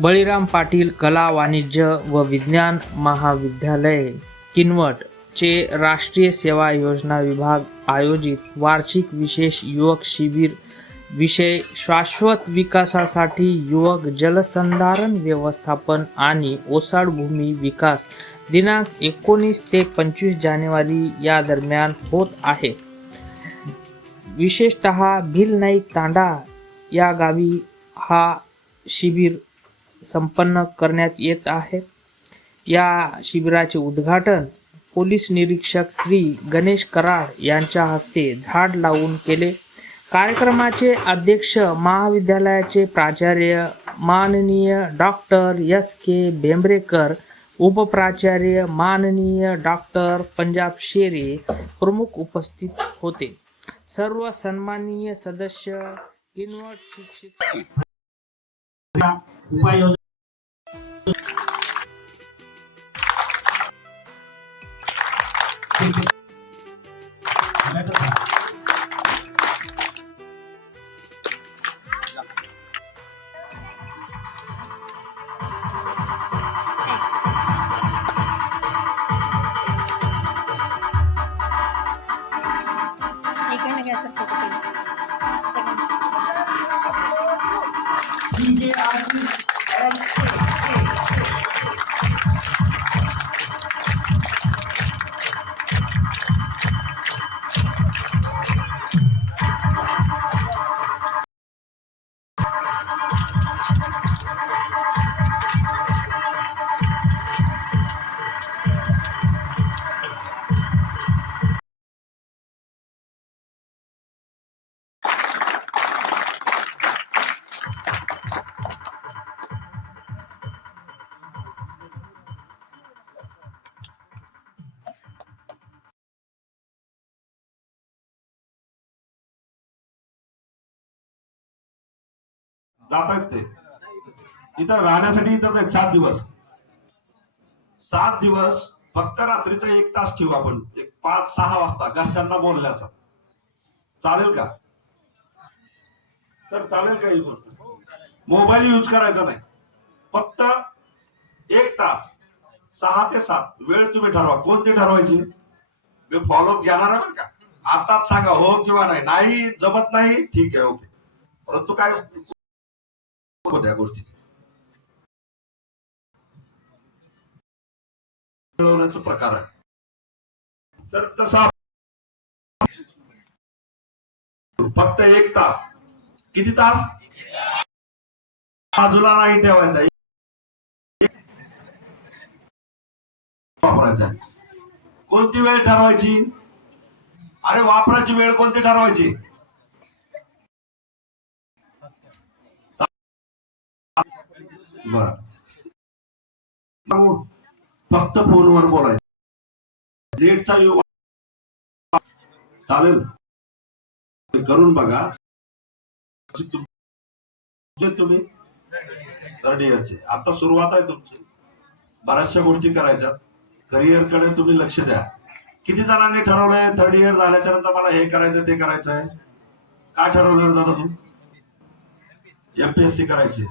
बळीराम पाटील कला वाणिज्य व विज्ञान महाविद्यालय किनवट चे राष्ट्रीय सेवा योजना विभाग आयोजित वार्षिक विशेष युवक शिबिर विषय शाश्वत विकासासाठी युवक जलसंधारण व्यवस्थापन आणि ओसाड भूमी विकास दिनांक 19 ते 25 जानेवारी या दरम्यान होत आहे। विशेषतः भिल नाईक तांडा या गावी हा शिबिर संपन्न करण्यात येत आहे। या शिबिराचे उद्घाटन पोलीस निरीक्षक श्री गणेश कराड यांच्या हस्ते झाड लावून केले। कार्यक्रमाचे अध्यक्ष महाविद्यालयाचे प्राचार्य माननीय डॉक्टर S.K. भेंबरेकर, उपप्राचार्य माननीय डॉक्टर पंजाब शेरे प्रमुख उपस्थित होते। सर्व सन्माननीय सदस्य किनवट शिक्षक उपाययोजना जातात ते इथं राहण्यासाठी इथंच एक 7 दिवस फक्त रात्रीचा 1 तास ठेवू आपण, एक 5-6 वाजता घरच्यांना बोलण्याचा चालेल का सर? चालेल का? ही गोष्ट मोबाईल यूज करायचा नाही, फक्त 1 तास 6 ते 7 वेळ तुम्ही ठरवा। कोणती ठरवायची? मी फॉलोअप घेणार आहे बरं का, आताच सांगा हो किंवा नाही। नाही जमत नाही ठीक आहे, ओके, परंतु काय त्या गोष्टी मिळवण्याचा प्रकार आहे तर तसा फक्त 1 तास, किती तास बाजूला नाही ठेवायचा, वापरायचा। कोणती वेळ ठरवायची? अरे वापरायची वेळ कोणती ठरवायची? बर, फक्त फोनवर बोलायचं, लेटचा चालेल करून बघा। तुम्ही थर्ड इयरचे आता सुरुवात आहे तुमची, बऱ्याचशा गोष्टी करायच्या, करिअर कडे तुम्ही लक्ष द्या। किती जणांनी ठरवलंय थर्ड इयर झाल्याच्या नंतर मला हे करायचं ते करायचं आहे? काय ठरवलं दादा तू? MPSC करायची,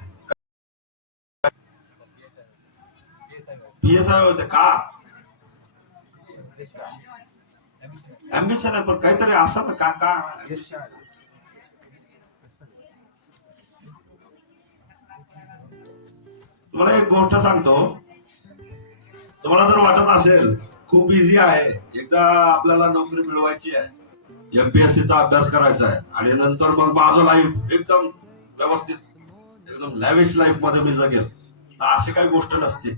PSI व्हायचं का? अम्बिशन आहे पण काहीतरी असं ना का तुम्हाला एक गोष्ट सांगतो, तुम्हाला जर वाटत असेल खूप बिझी आहे, एकदा आपल्याला नोकरी मिळवायची आहे, MPSC चा अभ्यास करायचा आहे आणि नंतर मग माझं लाईफ एकदम व्यवस्थित एकदम लॅविश लाईफ मध्ये मी जगेल, तर अशी काही गोष्ट नसते।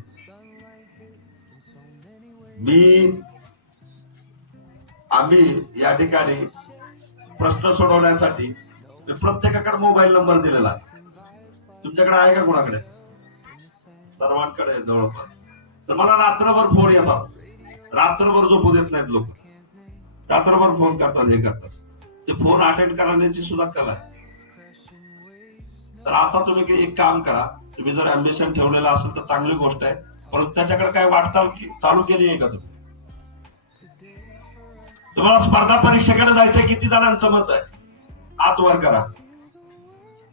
आम्ही या ठिकाणी प्रश्न सोडवण्यासाठी प्रत्येकाकडे मोबाईल नंबर दिलेला आहे। तुमच्याकडे आहे का? कोणाकडे? सर्वांकडे जवळपास। तर मला रात्रभर फोन येतात, रात्रभर झोपू देत नाहीत लोक, रात्रभर फोन करतात, हे करतात, ते फोन अटेंड करण्याची सुद्धा कला आहे। तर आता तुम्ही एक काम करा, तुम्ही जर अम्बिशन ठेवलेलं असेल तर चांगली गोष्ट आहे, परंतु त्याच्याकडे काय वाटचाल चालू केली आहे का तुम्ही? तुम्हाला स्पर्धा परीक्षेकडे जायचंय, किती जणांचं मत आहे? हात वर करा।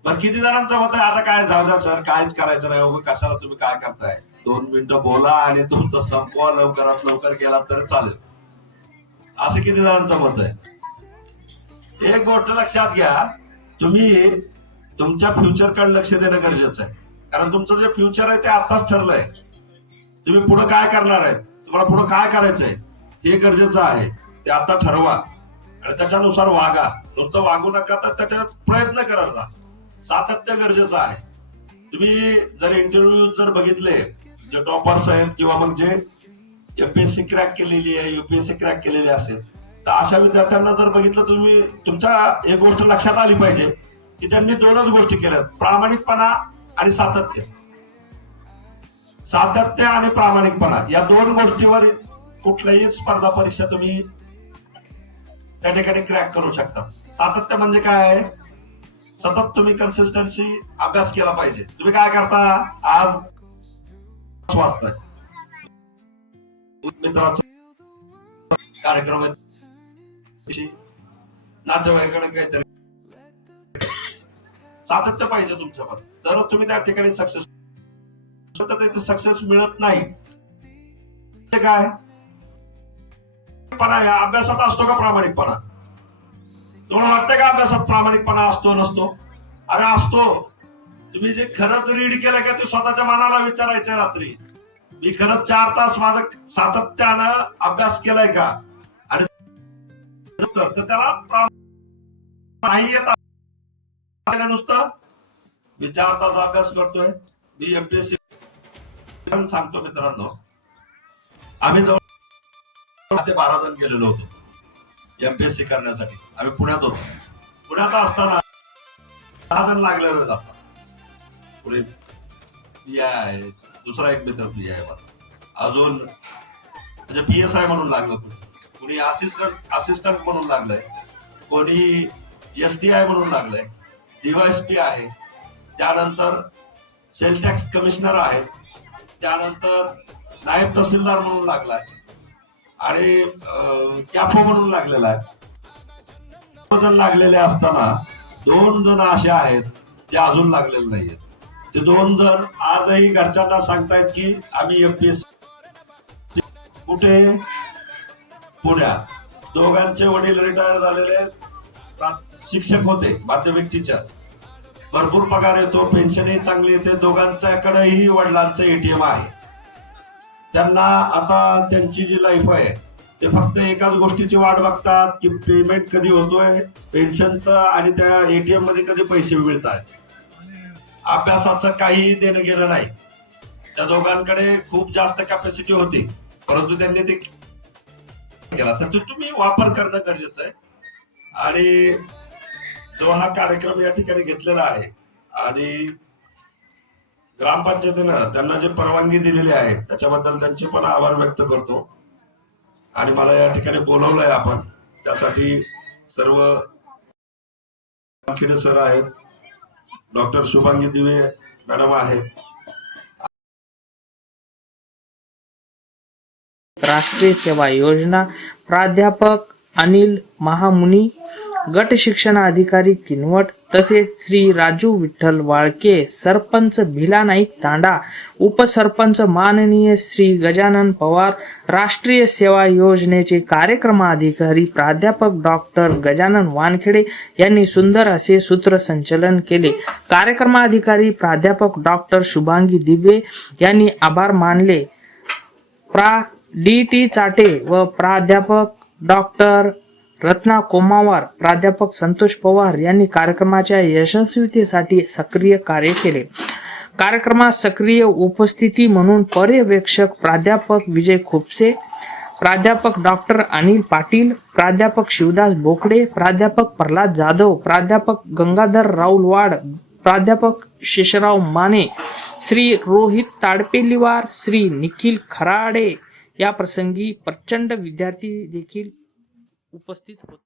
पण किती जणांचं होतं आता काय जाऊ द्या सर कायच करायचं नाही उभं कशाला तुम्ही काय करताय 2 मिनिटं बोला आणि तुमचं संपवा लवकरात लवकर गेला तर चालेल असं किती जणांचं मत आहे. एक गोष्ट लक्षात घ्या तुम्ही तुमच्या फ्युचरकडे लक्ष देणं गरजेचं आहे कारण तुमचं जे फ्युचर आहे ते आताच ठरलंय. तुम्ही पुढे काय करणार आहे तुम्हाला पुढे काय करायचंय हे गरजेचं आहे ते आता ठरवा आणि त्याच्यानुसार वागा. नुसतं वागू नका तर त्याच्यात प्रयत्न करायचा सातत्य गरजेचं आहे. तुम्ही जर इंटरव्ह्यू जर बघितले जे टॉपर्स आहेत किंवा मग जे एमपीएससी क्रॅक केलेली आहे युपीएससी क्रॅक केलेली असेल तर अशा विद्यार्थ्यांना जर बघितलं तुम्ही तुमच्या एक गोष्ट लक्षात आली पाहिजे की त्यांनी 2च गोष्टी केल्या प्रामाणिकपणा आणि सातत्य. सातत्य आणि प्रामाणिकपणा या 2 गोष्टीवर कुठल्याही स्पर्धा परीक्षा तुम्ही त्या ठिकाणी क्रॅक करू शकता. सातत्य म्हणजे काय सतत तुम्ही कन्सिस्टन्सी अभ्यास केला पाहिजे. तुम्ही काय करता आज वाचताय मित्राचा कार्यक्रम नातेवाईकडे काहीतरी सातत्य पाहिजे तुमच्यावर तर तुम्ही त्या ठिकाणी सक्सेस मिळत नाही. काय अभ्यासात असतो का प्रामाणिकपणा तुम्हाला वाटतं का अभ्यासात प्रामाणिकपणा असतो नसतो. अरे असतो. तुम्ही जे खरंच रीड केलं का ते स्वतःच्या मनाला विचारायचंय रात्री मी खरंच 4 तास माझं सातत्यानं अभ्यास केलाय का आणि तर त्याला नाही येत नुसतं मी 4 तास अभ्यास करतोय मी एमपीएससी सांगतो मित्रांनो आम्ही जवळ ते 12 जण गेलेलो होतो एमपीएससी करण्यासाठी. आम्ही पुण्यात होतो. पुण्यात असताना 10 जण लागले होते आता पुढे आहे दुसरा एक मित्र आहे अजून म्हणजे पीएसआय म्हणून लागलं कोणी असिस्टंट म्हणून लागलंय कोणी एसटीआय म्हणून लागलंय डीवायएसपी आहे त्यानंतर सेल टॅक्स कमिशनर आहे त्यानंतर नायब तहसीलदार म्हणून लागलाय आणि कॅफो म्हणून लागलेला आहे. लागलेले असताना 2 जण असे आहेत जे अजून लागलेले नाहीयेत. ते 2 जण आजही घरच्यांना सांगतायत की आम्ही एमपीएससी कुठे पुण्यात. दोघांचे वडील रिटायर झालेले शिक्षक होते माध्यमिक टीचर. भरपूर पगार येतो पेन्शनही चांगली येते. दोघांच्याकडेही वडिलांचं एटीएम आहे. त्यांना आता त्यांची जी लाईफ आहे ते फक्त एकाच गोष्टीची वाट बघतात की पेमेंट कधी होतोय पेन्शनचं आणि त्या एटीएम मध्ये कधी पैसे मिळतात. अभ्यासाचं काही देणं गेलं नाही. त्या दोघांकडे खूप जास्त कॅपॅसिटी होती परंतु त्यांनी ते केला तर तुम्ही वापर करणं गरजेचं आहे. आणि जो हा कार्यक्रम या ठिकाणी घेतलेला आहे आणि ग्रामपंचायतीनं त्यांना जे परवानगी दिलेली आहे त्याच्याबद्दल त्यांचे पण आभार व्यक्त करतो. आणि मला या ठिकाणी बोलवलंय आपण त्यासाठी सर्व वानखेडे सर आहेत डॉक्टर शुभांगी दिवे मॅडम आहेत. राष्ट्रीय सेवा योजना प्राध्यापक अनिल महामुनी गट शिक्षणाधिकारी किनवट तसेच श्री राजू विठ्ठल वाळके सरपंच भिला नाईक तांडा उपसरपंच माननीय श्री गजानन पवार राष्ट्रीय सेवा योजनेचे कार्यक्रमाधिकारी प्राध्यापक डॉक्टर गजानन वानखेडे यांनी सुंदर असे सूत्रसंचलन केले. कार्यक्रमाधिकारी प्राध्यापक डॉक्टर शुभांगी दिवे यांनी आभार मानले. प्रा डी टी चाटे व प्राध्यापक डॉक्टर रत्ना कोमावार प्राध्यापक संतोष पवार यांनी कार्यक्रमाच्या यशस्वीतेसाठी सक्रिय कार्य केले. कार्यक्रमात सक्रिय उपस्थिती म्हणून पर्यवेक्षक प्राध्यापक विजय खोपसे प्राध्यापक डॉक्टर अनिल पाटील प्राध्यापक शिवदास बोकडे प्राध्यापक प्रल्हाद जाधव प्राध्यापक गंगाधर राहुल वाड प्राध्यापक शेषराव माने श्री रोहित ताडपेलीवार श्री निखिल खराडे या प्रसंगी प्रचंड विद्यार्थी देखील उपस्थित होते.